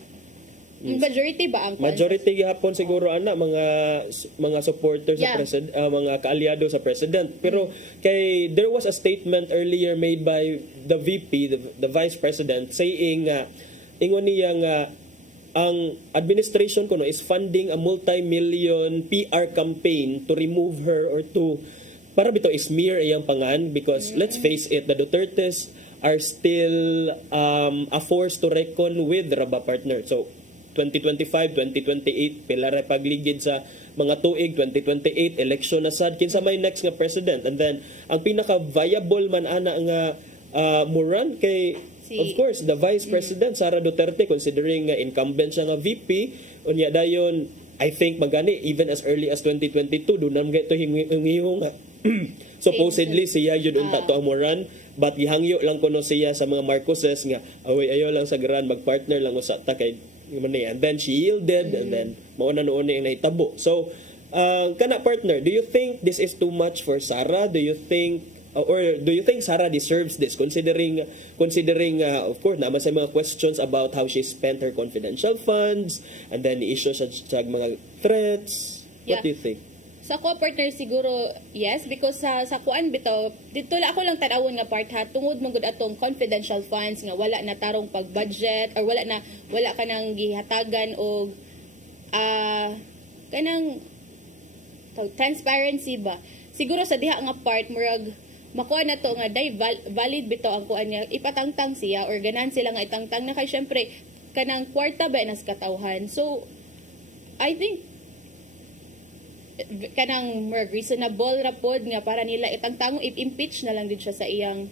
majority ba ang majority gihapon siguro ana mga supporters sa president, mga kaalyado sa president. Pero kay there was a statement earlier made by the VP, the Vice President, saying ingon niya nga ang administration kuno is funding a multi-million PR campaign to remove her or to para bito smear iyang pangan, because let's face it, the Dutertes are still a force to reckon with, raba, partner. So 2025, 2028, pila ra pagligid sa mga tuig, 2028, election na sad, kinsa may next nga president. And then, ang pinaka-viable man ana nga muran kay, of course, the Vice President, Sara Duterte, considering incumbent siya nga VP, unya dayon, I think magani, even as early as 2022, doon naman ito hingihong supposedly siya yun unta to ang muran, but gihangyo lang kuno siya sa mga Marcoses nga, ayo lang sa gran, mag-partner lang usa ta kay and then she yielded, and then mauna noon na yung naitabo. So, kana, partner, do you think this is too much for Sara? Do you think Sara deserves this, considering of course naman sa mga questions about how she spent her confidential funds, and then i-issue sa mga threats? What do you think? Sa ko, partner, siguro yes, because sa kuan bitaw dito ako lang tanawon nga part ha, tungod man gud atong confidential funds nga wala na tarong pag-budget, or wala ka nang gihatagan og kanang transparency ba. Siguro sa diha nga part, murag makuha na to nga valid bitaw ang kuan niya, ipatangtang siya or ganan sila nga itangtang na kay syempre kanang kwarta ba nas katawhan. So I think kanang more reasonable rapod nga para nila itangtango, impeach na lang din siya sa iyang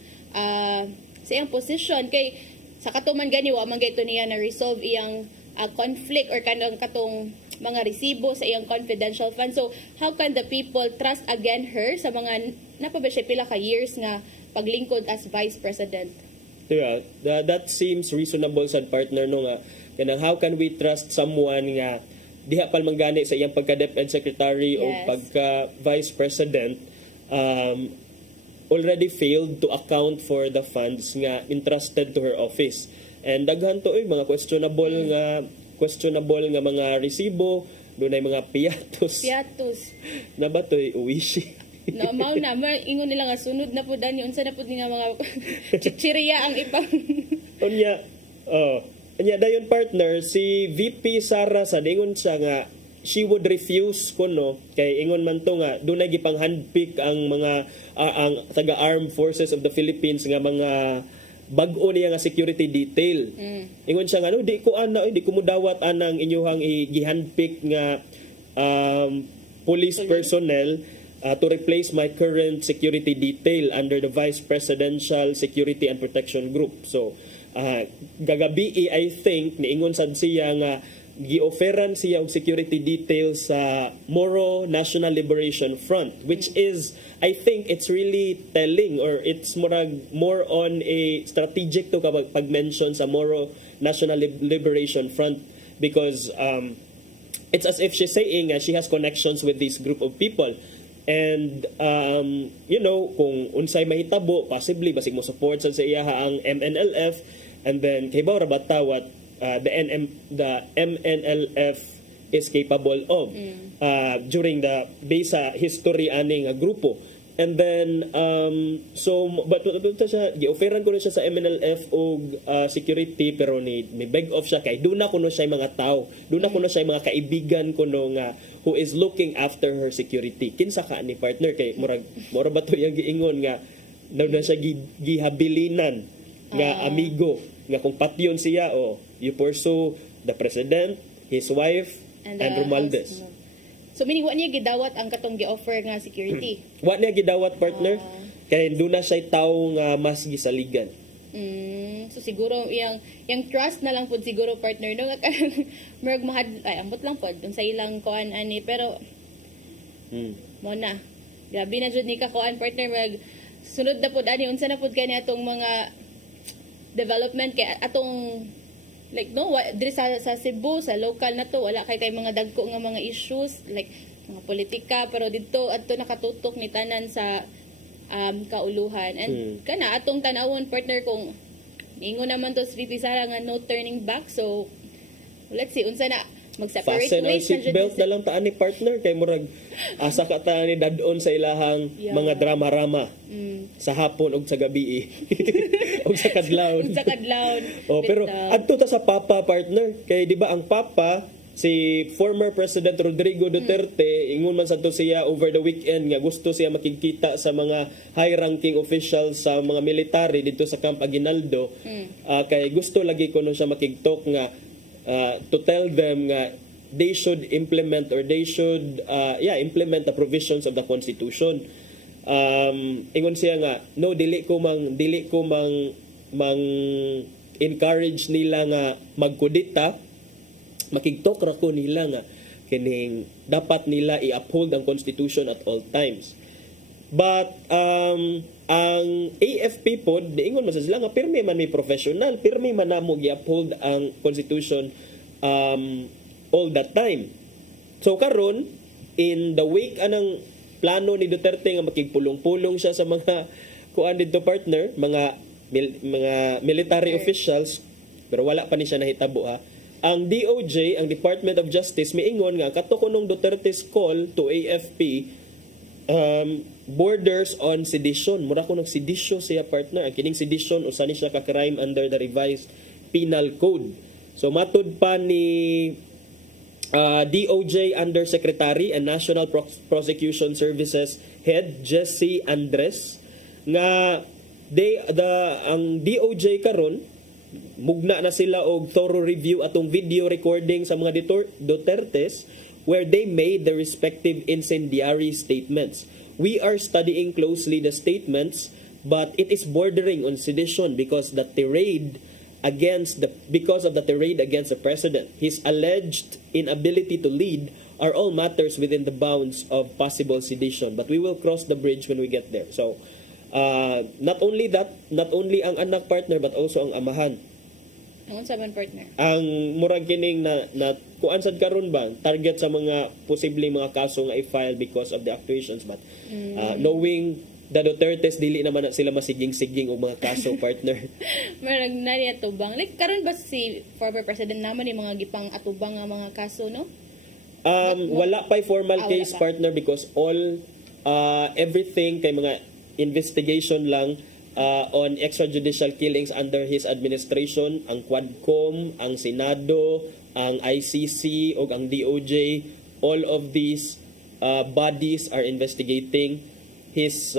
position, kay sa katuman gani wa man gayto niya na resolve iyang conflict or kanang katong mga resibo sa iyang confidential fund. So how can the people trust again her sa mga napaba siya pila ka years nga paglingkod as Vice President? Yeah, that seems reasonable sa partner no nga kanang how can we trust someone nga diha pal manggani sa iyang pagka-DepEd Secretary o pagka-Vice President already failed to account for the funds nga entrusted to her office. And daghan to mga questionable nga mga resibo, dunay mga piatos. Na ba to'y uwishi? No, mao na ingon nila nga sunod na pud ani unsa na pud nga mga chichiriya ang ipang. Anya dayon partner si VP Sara sa dingon siya nga she would refuse kuno kay ingon man to nga dunay gipang handpick ang mga ang taga Armed Forces of the Philippines nga mga bag-o niya nga security detail. Ingon siya nga di ko mudawat anang inyuhang gi-handpick nga police personnel to replace my current security detail under the Vice Presidential Security and Protection Group. So, gagabi I think, niingon sad siya nga gi-offeran siya og security detail sa Moro National Liberation Front, which is, I think, it's really telling or it's more on a strategic to pag-mention sa Moro National Liberation Front because it's as if she's saying she has connections with this group of people. And, kung unsay mahitabo, possibly, basig mo support sa iya ang MNLF, and then, kay Baura Batawat, the MNLF is capable of during the base history aning grupo. And then, but siya, gi-offeran ko na siya sa MNLF og security, pero may beg off siya, kay doon na kuno siya mga tao, doon na kuno siya mga kaibigan kuno nga, who is looking after her security. Kinsa ka ni partner, kay mura ba to yung giingon nga, doon na siya gihabilinan nga amigo, nga kung patyon siya, you pursue the president, his wife, and Romualdez. So meaning wa niya gidawat ang katong gi-offer nga security. Wa niya gidawat partner kay doon na siya tawo nga mas gisaligan. So siguro yang trust na lang pud siguro partner no merg ambot lang pud dun sa ilang kuan ani pero mo na. Grabe na jud ni ka kuan partner mag sunod na pud ani unsa na pud kani atong mga development kay atong like diri sa Cebu sa local na to wala kay mga dagko nga mga issues like mga politika pero dito adto nakatutok ni tanan sa kauluhan and kana atong tanawon partner kung ingon naman to VP Sara nga no turning back so let's see unsa na mag-separate ways na seatbelt na lang taan ni partner kay murag asa ka ta ni dadon sa ilahang mga drama-rama sa hapon ug sa gabi ug sa kadlawon. Pero adto ta sa Papa partner kay di ba ang Papa si former President Rodrigo Duterte ingon man sadto siya over the weekend nga gusto siya makikita sa mga high-ranking officials sa mga military dito sa Camp Aguinaldo kay gusto lagi kuno siya makigtok nga to tell them nga they should implement or they should implement the provisions of the Constitution. Ingon siya nga no dili ko mang encourage nila nga magkudita, makigtok ra ko nila nga kining dapat nila i-uphold ang Constitution at all times. But ang AFP po, diingon man sa sila nga pirmi man may professional, pirmi man namo gi-uphold ang Constitution all that time. So karon in the wake anang plano ni Duterte nga makigpulong-pulong siya sa mga kuan dito partner, mga military officials, pero wala pa ni siya nahitabo Ang DOJ, ang Department of Justice, miingon nga kato kunong Duterte's call to AFP borders on sedition. Mura ko ng sedisyo siya partner. Ang kining sedition usa ni siya ka crime under the revised penal code. So matud pa ni DOJ Undersecretary and National Prosecution Services Head Jesse Andres nga ang DOJ karon mugna na sila og thorough review atong video recording sa mga Dutertes where they made the respective incendiary statements. We are studying closely the statements, but it is bordering on sedition because of the tirade against the president. His alleged inability to lead are all matters within the bounds of possible sedition. But we will cross the bridge when we get there. So, not only ang anak partner, but also ang amahan. Ang saman partner. Ang murag kining na kuan sad karon ba target sa mga posibleng mga kaso nga i-file because of the actuations but knowing the Dutertes dili naman na sila masiging-siging og mga kaso partner. Marag na niya tubang. Like karon ba si former president naman ni mga gipang atubang nga mga kaso, no? Wala pa formal case partner because all everything kay mga investigation lang on extrajudicial killings under his administration, ang Quadcom, ang Senado, ang ICC o ang DOJ, all of these bodies are investigating his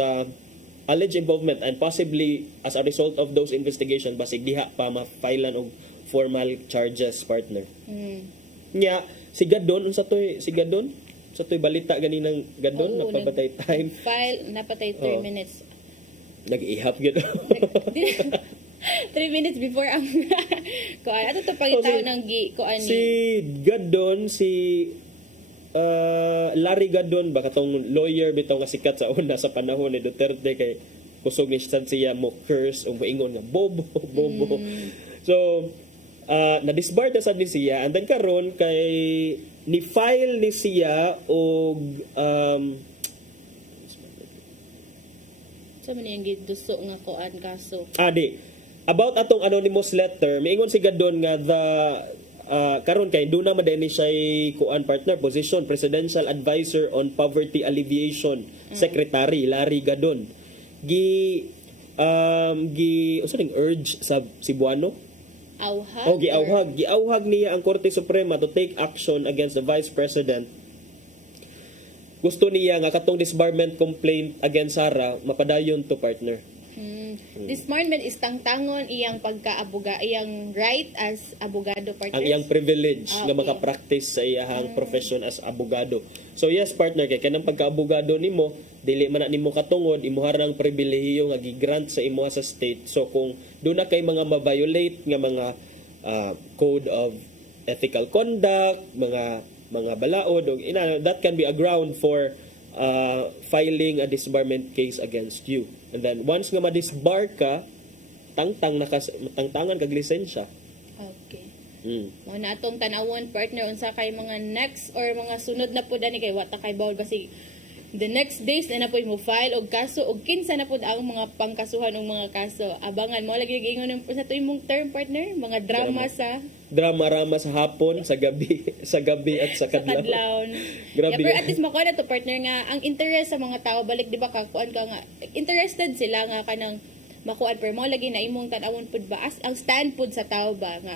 alleged involvement, and possibly as a result of those investigation basig diha pa ma-filean og formal charges partner. Nya si Gadon unsa toy balita ganinang Gadon napabatay time file napatay 3 minutes. Nag-ihap gyud. 3 minutes before ang kuan ato to pangitaw ng kuan ni si Gadon Larry Gadon ba katong lawyer bitaw nga sikat sa una sa panahon ni Duterte kay kusog ni siya mo curse o moingon nga bobo. So na-disbarred na sad ni siya, and then karon kay ni-file ni siya og sa man yung giduso nga kuan kaso. About atong anonymous letter, miingon si Gadon nga karon kay doon naman din siya kuan partner position presidential advisor on poverty alleviation secretary Larry Gadon urge sa Cebuano giawhag niya ang Korte Suprema to take action against the vice president. Gusto niya nga katong disbarment complaint against Sara mapadayon to partner. Disbarment is tangtangon iyang iyang right as abogado partner. Ang iyang privilege nga maka-practice sa iyang profession as abogado. So yes partner, kay kanang pagka-abogado nimo dili man nimo katungod imuhara ng pribilehiyo nga gi-grant sa imo sa state. So kung do na kay mga ma-violate nga mga code of ethical conduct, mga balaod og that can be a ground for filing a disbarment case against you. And then once nga ma-disbar ka, tangtangan kag lisensya. Okay. Mo na atong tan-awon partner unsa kay mga next or mga sunod na pud ani kay wata kay bawal basi the next days na po mo file og kaso og kinsa na pud ang mga pangkasuhan og mga kaso. Abangan mo lagi gingon sa tuig mong term partner, mga drama sa hapon, sa gabi at sa kadlaw. Grabe. Pero at least makuha na to partner nga ang interest sa mga tao balik di ba kuan ka nga interested sila nga kanang makuan pero mo lagi na imong tan-awon pud ba as ang stand pud sa tao ba nga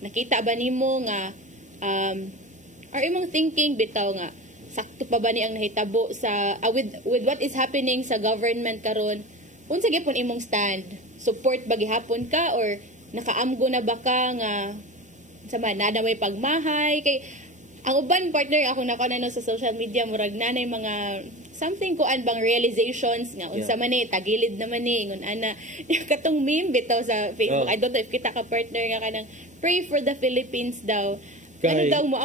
nakita ba nimo nga or imong thinking bitaw nga sakto pa ba ni ang nahitabo sa with what is happening sa government karon unsa gyapon imong stand support ba gihapon ka or nakaamgo na ba ka nga sama nada may pagmahay kay ang uban partner ako na sa social media murag nanay mga something kuan bang realizations nga unsa man ni tagilid naman ni ingon ana katong meme bitaw sa Facebook. I don't know if kita ka partner nga kanang pray for the Philippines daw ano daw mo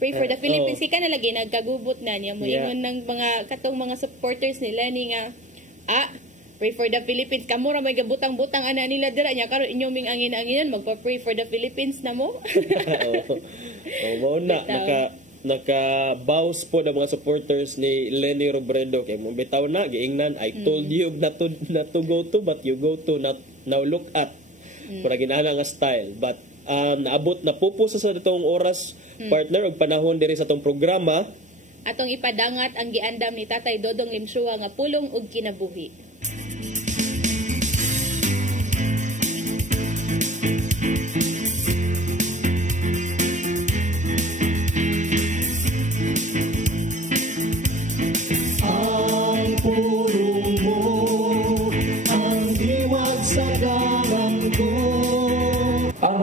pray for the Philippines kay kana lagi nagkagubot na niya mo ingon ng mga katong mga supporters nila ni nga pray for the Philippines kamo ra may gabutang-butang ana nila dira nya karon inyo ming angin-anginan magpa-pray for the Philippines na mo. Mao na naka-bows po ng mga supporters ni Leni Robredo kay mo bitaw na giingnan I told you not to go to but you go to now look at para ginana nga style but naabot na pupusa sa datong oras partner og panahon diri sa tong programa atong ipadangat ang giandam ni Tatay Dodong Limsua nga pulong ug kinabuhi.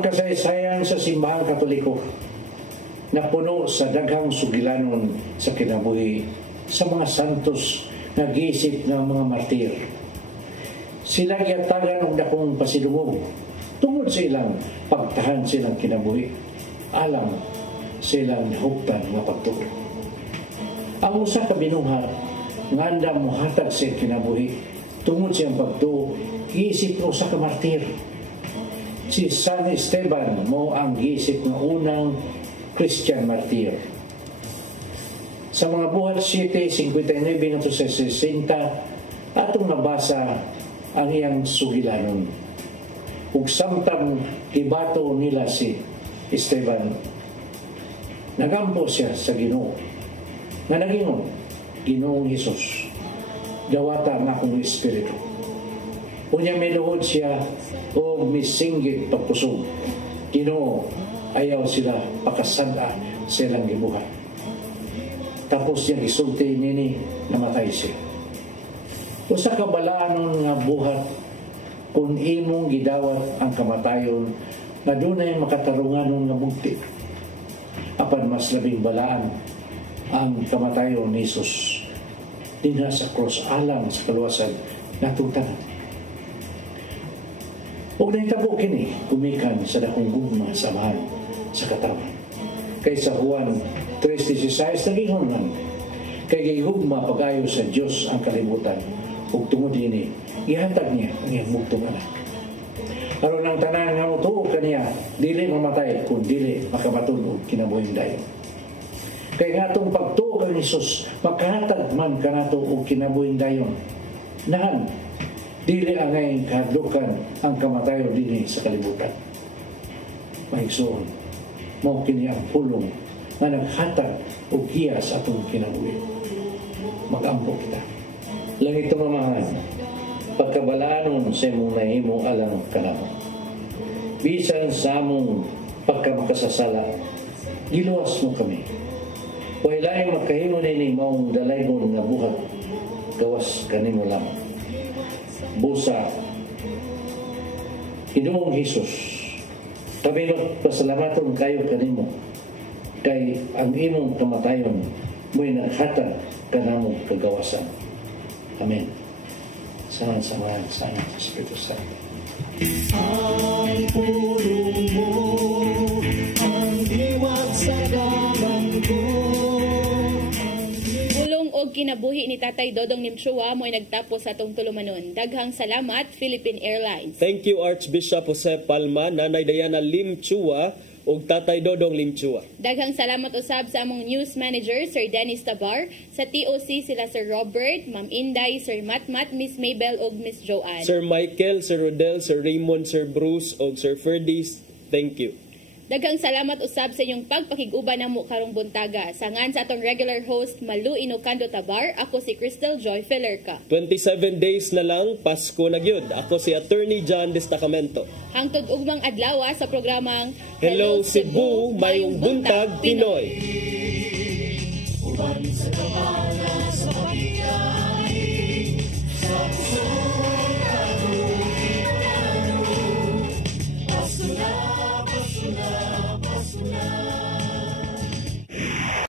Kasaysayan sa Simbahang Katoliko na puno sa daghang sugilanon sa kinabuhi sa mga santos na gisip ng mga martir. Sila gyatagan og dakong pasidungog tungod sa ilang pagtahan silang kinabuhi alang sa ilang nahuptan nga pagtuo. Ang usa ka binuhat nga andam mohatag sa kinabuhi tungod sa iyang pagtuo gisip ng usa ka martir. Si San Esteban mo ang gisip ng unang Christian martir. Sa mga buhat 7:59 ngadto sa 60 atong nabasa ang iyang sugilanon. Ug samtang gibato nila si Esteban, nagampo siya sa Ginoo. Nga nagingon, Ginoong Hesus, dawata ang akong espiritu. Unya miluhod siya o misinggit pagpusog. Ginoo, ayaw sila pakasada sa ilang gibuhat. Tapos niya isulti nini, namatay siya. Usa ka balaanon nga buhat kung imong gidawat ang kamatayon na dunay makatarunganon nga bugti. Apan mas labing balaan ang kamatayon ni Jesus dinha sa cross alang sa kaluwasan natong tanan. Ug nahitabo kini kumikan sa dakong gugma samahan sa katawan. Kay sa Juan 3:16 nagingon man, kay gihugma pag-ayo sa Dios ang kalibutan ug tungod dinhi gihatag niya ang iyang bugtong anak. Aron ang tanan nga motuo kaniya dili mamatay kun dili makamatun og kinabuhing dayon. Kay nga itong pagtuo kang Hesus makahatag man kanato og kinabuhing dayon. Nahan dili angay kahadlukan ang kamatayon dinhi sa kalibutan. Maigsoon, mao kini ang pulong nga naghatag og hiyas atong kinabuhi. Mag-ampo kita. Langit mamahan, pagkabalaanon sa imong nahimo alang kanamo. Bisan sa among pagkamakasasala, giluwas mo kami. Wala yung makahimo nini maong dalaygon nga buhat, gawas kanimo lamang. Busa, Ginoong Hesus, kabinot pasalamaton kayo kanimo, kay ang imong kamatayon mo'y naghatag kanamong kagawasan. Amen. Sama-sama sa Espiritu Santo. Ang pulong mo, ang diwat sa damang ko. Pulong og kinabuhi ni Tatay Dodong Limchua mo'y nagtapos sa atong tulumanon. Daghang salamat, Philippine Airlines. Thank you, Archbishop Jose Palma, Nanay Diana Limchua, ug Tatay Dodong Limchua. Daghang salamat usab sa among news manager, Sir Dennis Tabar, sa TOC sila Sir Robert, Ma'am Inday, Sir Matmat, Miss Mabel ug Miss Joanne. Sir Michael, Sir Rodel, Sir Raymond, Sir Bruce ug Sir Ferdis, thank you. Daghang salamat usab sa inyong pagpakiguban namo karong buntaga. Sangan sa atong regular host Malu Inocando Tabar, ako si Crystal Joy Felerca. 27 days na lang, Pasko na gyud. Ako si Attorney John Destacamento. Hangtod ugmang adlaw sa programang Hello Cebu, Mayong Buntag, Pinoy. Uban sa